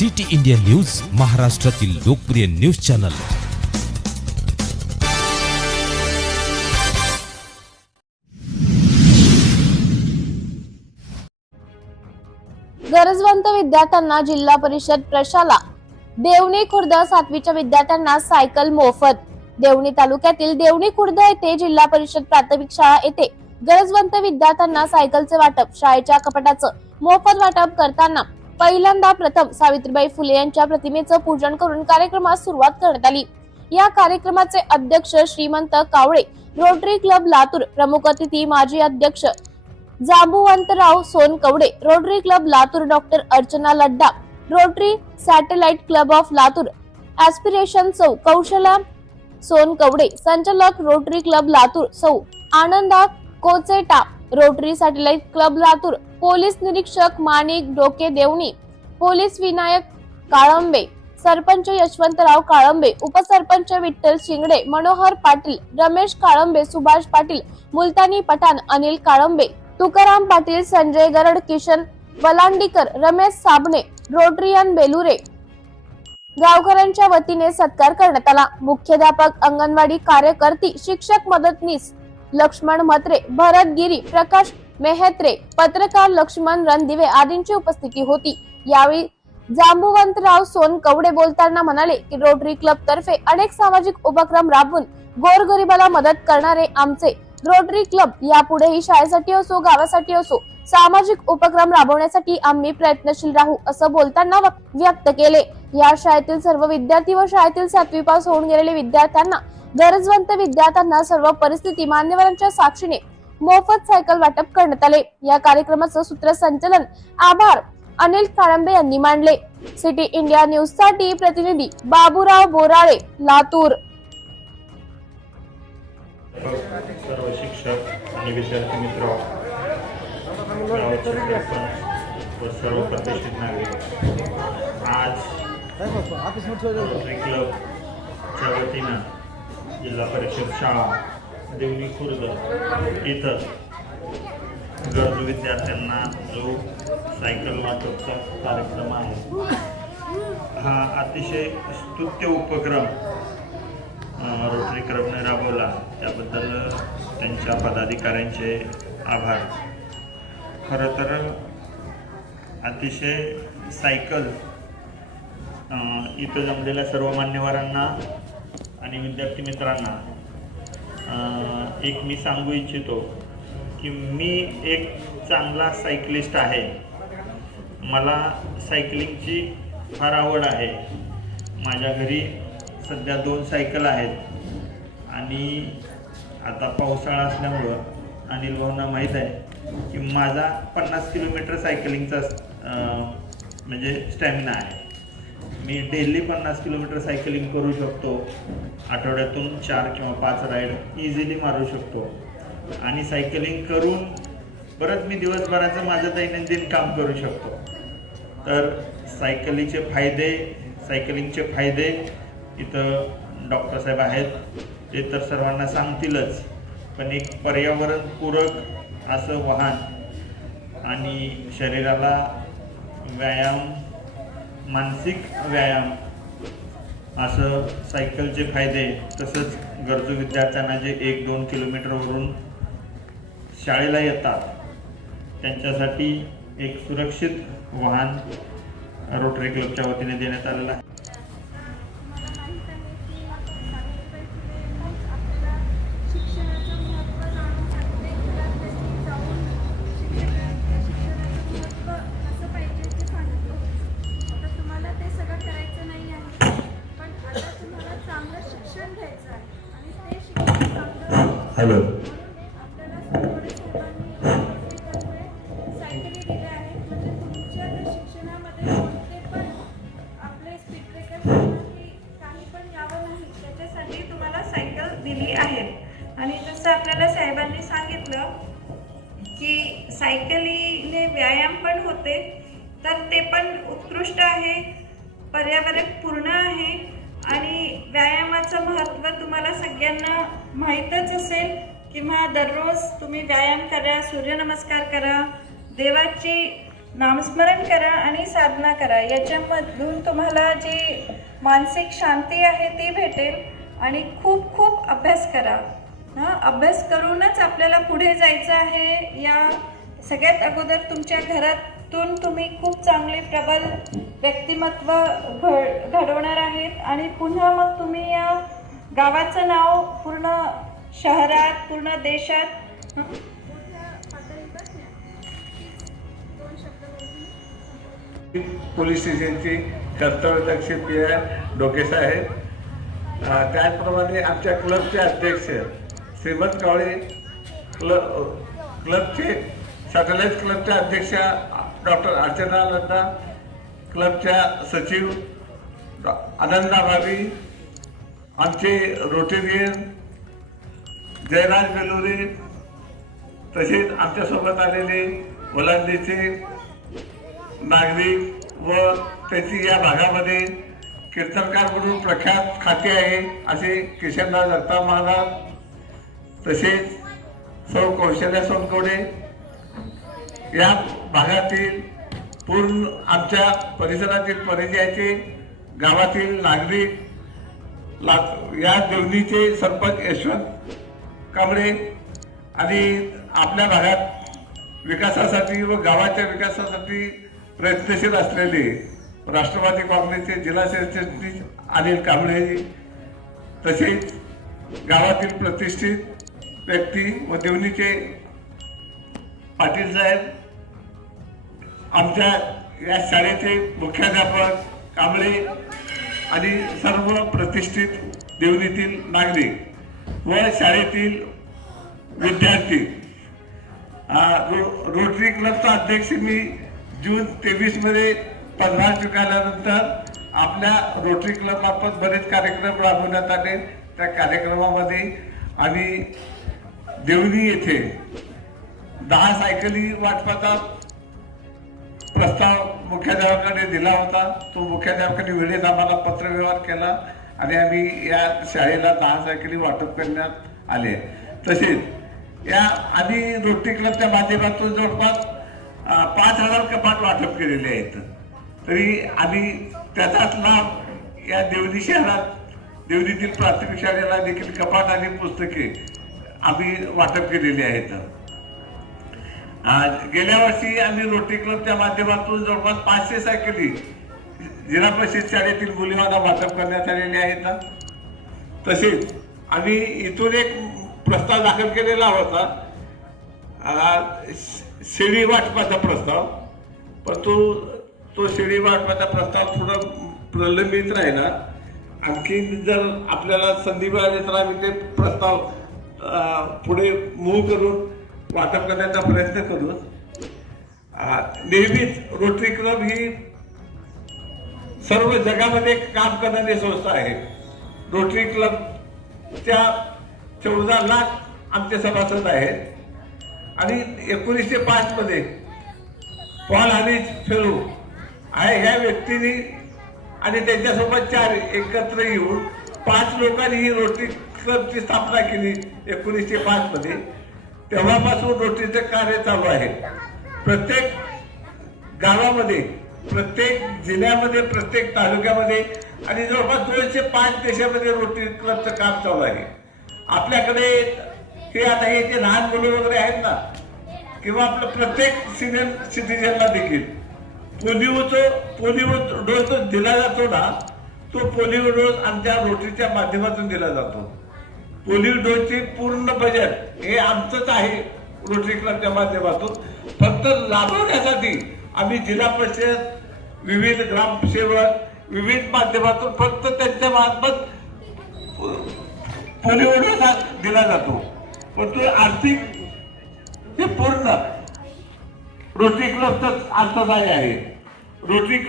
City India news महाराष्ट्रातील लोकप्रिय news channel. गरजवंत विद्यार्थ्यांना जिल्हा परिषद प्रशाला. देवणी खुर्द सातवीच्या विद्यार्थ्यांना सायकल मोफत. देवणी तालुक्यातील देवणी खुर्द येथे जिल्हा परिषद प्राथमिक शाळा येथे गरजवंत विद्यार्थ्यांना सायकलचे वाटप शाळेच्या कपाटाचं मोफत वाटप करताना पहिल्यांदा प्रथम सावित्रीबाई फुले यांच्या प्रतिमेचं पूजन करून कार्यक्रमास सुरुवात करण्यात आली. या कार्यक्रमाचे अध्यक्ष श्रीमंत कावळे रोटरी क्लब लातूर प्रमुख अतिथी माजी अध्यक्ष Jambuvantrao Sonkawade Rotary club Latur doctor Archana Ladda Rotary satellite club of Latur aspiration सौ कौशला सोनकवडे संचालक रोटरी क्लब लातूर सौ Ananda Kocheta Rotary satellite club Latur police निरीक्षक माणिक डोके देवणी पोलीस विनायक काळंबे सरपंच यशवंतराव काळंबे उपसरपंच विठ्ठल शिंगडे मनोहर पाटील रमेश काळंबे सुभाष पाटील मुलतानी पठाण अनिल काळंबे तुकाराम पाटील संजय गरड किशन वलांडीकर रमेश साबणे रोटरियन बेलुरे. गावकऱ्यांच्या वतीने सत्कार करण्यात आला. मुख्याध्यापक अंगणवाडी कार्यकर्ती शिक्षक मदतनीस लक्ष्मण मत्रे भरत गिरी प्रकाश मेहत्रे पत्रकार लक्ष्मण रणदिवे आदींची उपस्थिती होती. यावेळी जांबुवंतराव सोनकवडे बोलताना म्हणाले की रोटरी क्लब तर्फे अनेक सामाजिक उपक्रम राबवून गोरगरिबाला मदत करणारे आमचे रोटरी क्लब यापुढेही शाळेसाठी असो गावासाठी असो सामाजिक उपक्रम राबवण्यासाठी आम्ही प्रयत्नशील राहू असं बोलताना व्यक्त केले. या शाळेतील सर्व विद्यार्थी व शाळेतील सातवी पास होऊन गेलेले विद्यार्थ्यांना गरजवंत विद्यार्थ्यांना सर्व परिस्थिती मान्यवरांच्या साक्षीने मोफत सायकल वाटप करण्यात आले. या कार्यक्रमाचं सूत्रसंचालन आभार अनिल काळंबे यांनी मांडले. सिटी इंडिया न्यूजसाठी प्रतिनिधी बाबूराव बोराळे लातूर. सर्व शिक्षक आणि विद्यार्थी मित्र व सर्व प्रतिष्ठित नागरिक आज क्लबच्या वतीनं जिल्हा परिषद शाळा देवणी खुर्द इथं गरजू विद्यार्थ्यांना जो सायकल वाटपचा कार्यक्रम आहे हा अतिशय स्तुत्य उपक्रम रोटरी क्लबने राबवला. त्याबद्दल त्यांच्या पदाधिकाऱ्यांचे आभार. खरं तर अतिशय सायकल इथं जमलेल्या सर्व मान्यवरांना आणि विद्यार्थी मित्रांना एक मी सांगू इच्छितो की मी एक चांगला सायकलिस्ट आहे. मला सायकलिंगची फार आवड आहे. माझ्या घरी सध्या दोन सायकल आहेत आणि आता पावसाळा असल्यामुळं अनिल भाऊंना माहीत आहे की माझा पन्नास किलोमीटर सायकलिंगचा म्हणजे स्टॅमिना आहे. मी डेली पन्नास किलोमीटर सायकलिंग करू शकतो. आठवड्यातून चार किंवा पाच राईड इझिली मारू शकतो. आणि सायकलिंग करून परत मी दिवसभराचं माझं दैनंदिन काम करू शकतो. तर सायकलीचे फायदे सायकलिंगचे फायदे इथं डॉक्टर साहेब आहेत. ते तर सर्वांना सांगतीलच. पण एक पर्यावरणपूरक असं वाहन आणि शरीराला व्यायाम मानसिक व्यायाम असं सायकलचे फायदे तसंच गरजू विद्यार्थ्यांना जे एक दोन किलोमीटरवरून शाळेला येतात त्यांच्यासाठी एक सुरक्षित वाहन रोटरी क्लबच्या वतीने देण्यात आलेलं आहे. गोष्ट आहे पर्यावरण पूर्ण आहे आणि व्यायामाचं महत्त्व तुम्हाला सगळ्यांना माहीतच असेल किंवा दररोज तुम्ही व्यायाम करा सूर्यनमस्कार करा देवाची नामस्मरण करा आणि साधना करा. याच्यामधून तुम्हाला जी मानसिक शांती आहे ती भेटेल आणि खूप खूप अभ्यास करा. हां अभ्यास करूनच आपल्याला पुढे जायचं आहे या सगळ्यात अगोदर तुमच्या घरात घरातून तुम्ही खूप चांगले प्रबल व्यक्तिमत्व घड घडवणार आहेत आणि पुन्हा मग तुम्ही या गावाचं नाव पूर्ण शहरात पूर्ण देशात पोलीस स्टेशनची कर्तव्यदक्ष पी आय डोकेस आहेत त्याचप्रमाणे आमच्या क्लबचे अध्यक्ष श्रीमंत कावळे क्लब क्लबचे सॅटेलाईट क्लबच्या अध्यक्ष डॉक्टर अर्चना लता क्लबच्या सचिव आनंदा भाभी आमचे रोटेरियन जयराज बेलोरे तसेच आमच्यासोबत आलेले ओलांडीचे नागरिक व त्याची या भागामध्ये कीर्तनकार म्हणून प्रख्यात खाते आहे असे किशनराव जगताप महाराज तसेच सौ कौशल्या सोनकोडे या भागातील पूर्ण आमच्या परिसरातील परिचयाचे गावातील नागरिक ला या देवणीचे सरपंच यशवंत कांबळे आणि आपल्या भागात विकासासाठी व गावाच्या विकासासाठी प्रयत्नशील असलेले राष्ट्रवादी काँग्रेसचे जिल्हा सरचिटणीस अनिल कांबळे तसेच गावातील प्रतिष्ठित व्यक्ती व देवणीचे पाटील साहेब आमच्या या शाळेचे मुख्याध्यापक कांबळे आणि सर्व प्रतिष्ठित देवणीतील नागरिक व शाळेतील विद्यार्थी. रो- रोटरी क्लबचा अध्यक्ष मी जून तेवीसमध्ये पंधरा पदभार स्वीकारल्यानंतर आपल्या रोटरी क्लब मार्फत बरेच कार्यक्रम राबवण्यात आले. त्या कार्यक्रमामध्ये आम्ही देवणी येथे दहा सायकली वाटपाचा प्रस्ताव मुख्याध्यापकाने दिला होता. तो मुख्याध्यापकाने वेळेत आम्हाला पत्रव्यवहार केला आणि आम्ही या शाळेला दहा सायकली वाटप करण्यात आले. तसेच या आम्ही रोटरी क्लबच्या माध्यमातून जवळपास पाच हजार कपाट वाटप केलेले आहेत. तरी आम्ही त्याचाच लाभ या देवणी शहरात देवलीतील प्राथमिक शाळेला देखील कपाट आणि पुस्तके आम्ही वाटप केलेली आहेत. आज गेल्या वर्षी आम्ही रोटरी क्लबच्या माध्यमातून जवळपास पाचशे सायकली जिल्हा परिषद शाळेतील मुलींना वाटप करण्यात आलेले आहेत. तसेच आम्ही इथून एक प्रस्ताव दाखल केलेला होता. शेळी वाटपाचा प्रस्ताव. पण तो तो शेळी वाटपाचा प्रस्ताव थोडं प्रलंबित राहिला. आणखी जर आपल्याला संधी मिळाली तर आम्ही ते प्रस्ताव पुढे मूव्ह करून वाटप करण्याचा प्रयत्न करू. नेहमीच रोटरी क्लब ही सर्व जगामध्ये काम करणारी संस्था आहे. रोटरी क्लबच्या चौदा लाख आमचे सभासद आहेत. आणि एकोणीसशे पाच मध्ये पॉल आणि फेरू आहे. ह्या व्यक्तीने आणि त्यांच्यासोबत चार एकत्र येऊन पाच लोकांनी ही रोटरी क्लबची स्थापना केली एकोणीसशे पाचमध्ये तेव्हापासून रोटरीचं कार्य चालू आहे. प्रत्येक गावामध्ये प्रत्येक जिल्ह्यामध्ये प्रत्येक तालुक्यामध्ये आणि जवळपास दोनशे पाच देशामध्ये रोटरी क्लबचं काम चालू आहे. आपल्याकडे हे आता हे जे लहान मुलं वगैरे आहेत ना किंवा आपलं प्रत्येक सिनियर सिटीजनला देखील पोलिओचं पोलिओ डोस दिला जातो ना तो पोलिओ डोस आमच्या रोटरीच्या माध्यमातून दिला जातो. पोलिओ डोसचे पूर्ण बजेट हे आमचंच आहे रोटरी क्लबच्या माध्यमातून. फक्त लाभवण्यासाठी आम्ही जिल्हा परिषद विविध ग्रामसेवक विविध माध्यमातून फक्त त्यांच्या मार्फत पोलिओ डोस दिला जातो. पण आर्थिक हे पूर्ण. रोटरी क्लबचाच अर्थदाय आहे. Rotary club